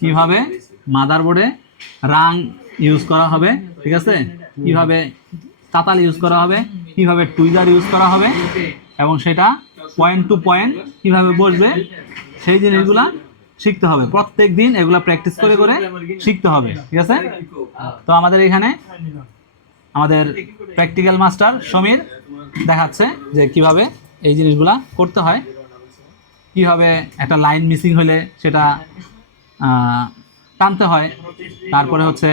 কিভাবে মাদারবোর্ডে রাং ইউজ করা হবে, ঠিক আছে, কিভাবে তাতাল ইউজ করা হবে, কিভাবে টুইজার ইউজ করা হবে এবং সেটা পয়েন্ট টু পয়েন্ট কিভাবে বসবে সেই জিনিসগুলা শিখতে হবে। প্রত্যেক দিন এগুলা প্র্যাকটিস করে করে শিখতে হবে, ঠিক আছে। তো আমাদের এখানে আমাদের প্র্যাকটিক্যাল মাস্টার সমীর দেখাচ্ছে যে কিভাবে এই জিনিসগুলা করতে হয়, কিভাবে একটা লাইন মিসিং হলে সেটা টানতে হয়, তারপরে হচ্ছে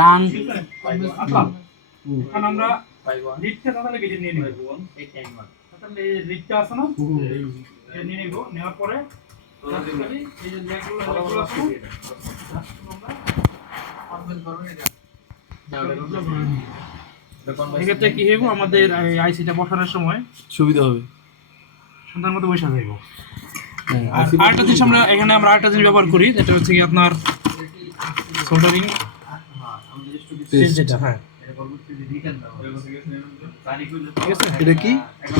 রাং। আমরা লিডটা তাহলে কেটে নিয়ে নেব, তাহলে লিডটা আছে না নিয়ে নেব, নেওয়ার পরে এই যে লেগগুলো আছে এক্ষেত্রে কি হইব, আমাদের আইসিটা বসানোর সময় সুবিধা হবে, সুন্দর মতো বসা যাইব। আরেকটা জিনিস আমরা এখানে আরেকটা জিনিস ব্যবহার করি, যেটা হচ্ছে কি আপনার সোল্ডারিং পেস্ট, যেটা হ্যাঁ ঠিক আছে। এটা কি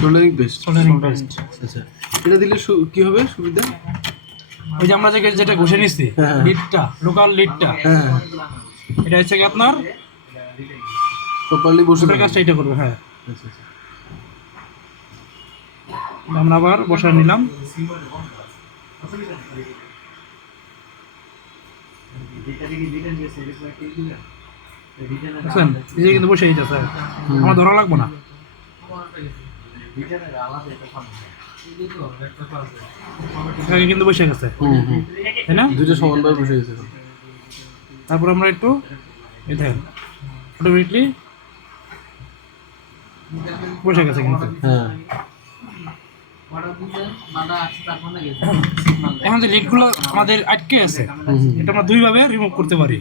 সোল্ডারিং পেস্ট? সোল্ডারিং পেস্ট, আচ্ছা, এটা দিলে কি হবে সুবিধা? ওই যে আমরা যেটা ঘষে নিচ্ছি লিডটা, লোকাল লিডটা, হ্যাঁ এটা হচ্ছে কি আপনার প্রপারলি বসে কাজটা এটা করবে। হ্যাঁ আচ্ছা আচ্ছা, আমরা আবার বসায় নিলাম। বুঝছেন, এই যে কিন্তু বসে যাচ্ছে, আমার ধরা লাগবো না। কিন্তু বসে গেছে, তাই না? দুটো সমানভাবে বসে গেছে। তারপর আমরা একটু দেখেন অটোমেটিকলি বসে গেছে কিন্তু। হ্যাঁ, এখন যে লিডগুলো আমাদের আটকে আছে, এটা আমরা দুইভাবে রিমুভ করতে পারি।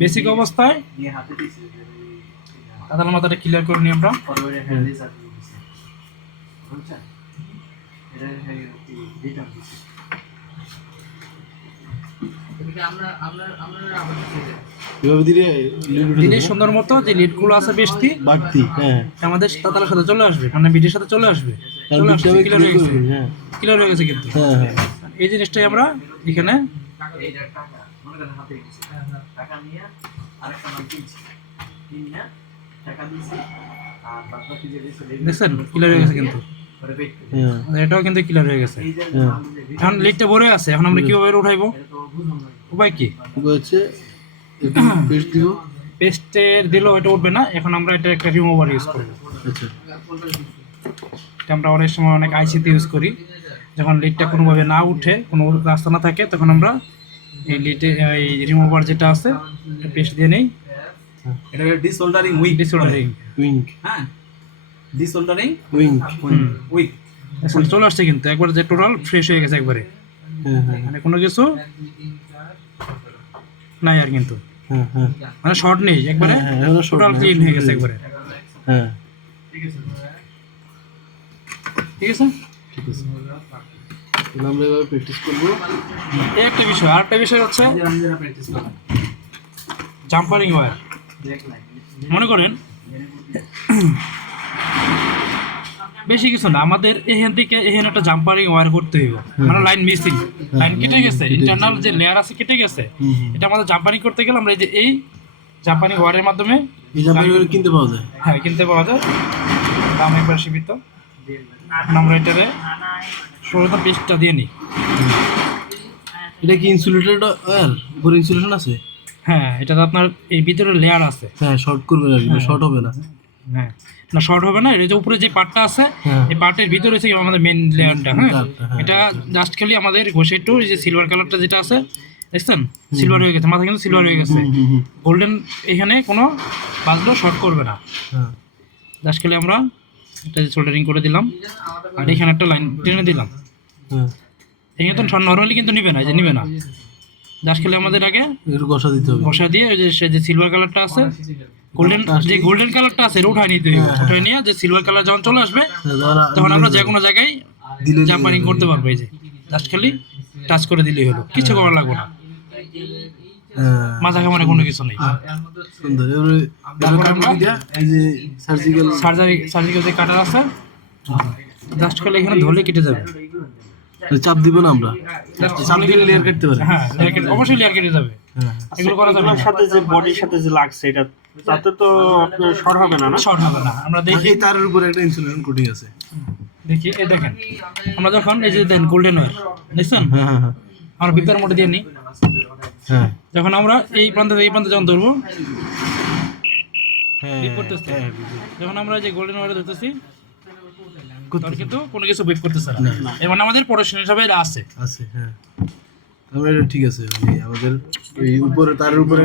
বেসিক অবস্থায় তাহলে মাথাটা ক্লিয়ার করে নিই আমরা। দিলে সুন্দর মতো যে লিডগুলো আছে বেশি বাড়তি, হ্যাঁ আমাদের তাতালের সাথে চলে আসবে, মানে বিটের সাথে চলে আসবে, ক্লিয়ার হয়ে গেছে কিন্তু। এই জিনিসটাই আমরা এখানে দেখছেন ক্লিয়ার হয়ে গেছে কিন্তু, এটাও কিন্তু ক্লিয়ার হয়ে গেছে। এখন লিডটা ভরে আছে, এখন আমরা কিভাবে উঠাইবো? উপায় কি? হচ্ছে পেস্ট দিব, পেস্টের দিলেও এটা উঠবে না। এখন আমরা এটা একটা রিমুভার ইউজ করবো। আচ্ছা, এটা আমরা অনেক সময় অনেক আইসিতে ইউজ করি। যখন লিডটা কোনোভাবে না উঠে, কোনো রাস্তা না থাকে, তখন আমরা এই লিডে এই রিমুভার যেটা আছে পেস্ট দিয়ে নেই। এটা ডিসোল্ডারিং উইক, ডিসোল্ডারিং উইঙ্ক, হ্যাঁ ডিসোল্ডারিং উইঙ্ক, উইক চলে আসছে কিন্তু একবার, যে টোটাল ফ্রেশ হয়ে গেছে একবারে, মানে কোনো কিছু নাই আর কিন্তু, মানে শর্ট নেই, একবারে টোটাল ক্লিন হয়ে গেছে একবারে। হ্যাঁ ঠিক আছে, ঠিক আছে, আমরা এভাবে প্র্যাকটিস করবো। এই একটা বিষয়। আরেকটা বিষয় হচ্ছে জাম্পারিং ওয়্যার। মনে করেন বেশি কিছু না, আমাদের এখান থেকে এখানে একটা জাম্পারিং ওয়্যার করতে হইব, মানে লাইন মিসিং, লাইন কেটে গেছে, ইন্টারনাল যে লেয়ার আছে কেটে গেছে, এটা আমাদের জাম্পারিং করতে গেলে আমরা এই জাম্পারিং ওয়্যারের মাধ্যমে কিনতে পাওয়া যায়। হ্যাঁ, কিনতে পাওয়া যায়, দাম একবার সীমিত। আমরা এটারে শুরুতে পেস্টটা দিয়ে নিই। এটা কি ইনসুলেটেড ওয়্যার? উপরে ইনসুলেশন আছে? হ্যাঁ, এটা তো আপনার এই ভিতরে লেয়ার আছে। হ্যাঁ, শর্ট করবে না, শর্ট হবে না। হ্যাঁ, না শর্ট হবে না। এই যে উপরে যে পার্টটা আছে, এই পার্টের ভিতরে হচ্ছে আমাদের মেইন লেয়ারটা। হ্যাঁ, এটা জাস্ট খালি আমাদের ঘষে একটু এই যে সিলভার কালারটা যেটা আছে, দেখছেন সিলভার হয়ে গেছে, মাথা কিন্তু সিলভার হয়ে গেছে, গোল্ডেন। এখানে কোনো বাজলেও শর্ট করবে না। জাস্ট খালি আমরা এটা সোল্ডারিং করে দিলাম, আর এখানে একটা লাইন টেনে দিলাম। এখানে তো নর্মালি কিন্তু নিবে না, যে নিবে না। জাস্ট খালি আমাদের আগে একটু ঘষা দিতে হবে, ঘষা দিয়ে ওই যে সিলভার কালারটা আছে, গোল্ডেন কালারটা আছে, এটা উঠাই নিতে হবে। উঠাই নিয়ে যে সিলভার কালার যখন চলে আসবে, তখন আমরা যে কোনো জায়গায় জাম্পারিং করতে পারবো। এই যে জাস্ট খালি টাচ করে দিলেই হলো, কিছু করা লাগবে না, মাথা ঘামানোর কোনো কিছু নেই। সুন্দর। সার্জিক্যাল যে কাটার আছে, জাস্ট খালি এখানে ধরলে কেটে যাবে। চাপ দিব না আমরা, চাপ দিলে লেয়ার কাটতে পারে। হ্যাঁ layer কেটে- অবশ্যই লেয়ার কেটে যাবে, হ্যাঁ এগুলো করা যাবে এগুলোর না, সাথে যে বডির সাথে যে লাগছে এটা তাতে তো আপনার শর্ট হবে না, না? শর্ট হবে না। আমরা দেখি এই তারের উপরে একটা ইনসুলেশন কোটিং আছে। দেখি এই দেখেন, আমরা যখন এই যে দেন গোল্ডেন ওয়্যার দেখছেন, হ্যাঁ হ্যাঁ হ্যাঁ আমরা বিপার মোডে দিয়ে নিই, হ্যাঁ যখন আমরা এই প্রান্ত থেকে এই প্রান্তে যখন ধরবো, হ্যাঁ বিপ করতেছে, হ্যাঁ, যখন আমরা এই যে গোল্ডেন ওয়্যারে ধরতেছি তখন কিন্তু কোনো কিছু বিপ করতেছে না, এর মানে আমাদের প্রোডাকশন হিসাবে এটা আছে। আছে হ্যাঁ। আমরা এটা ঠিক আছে, মানে আমাদের এই উপরে তারের উপরে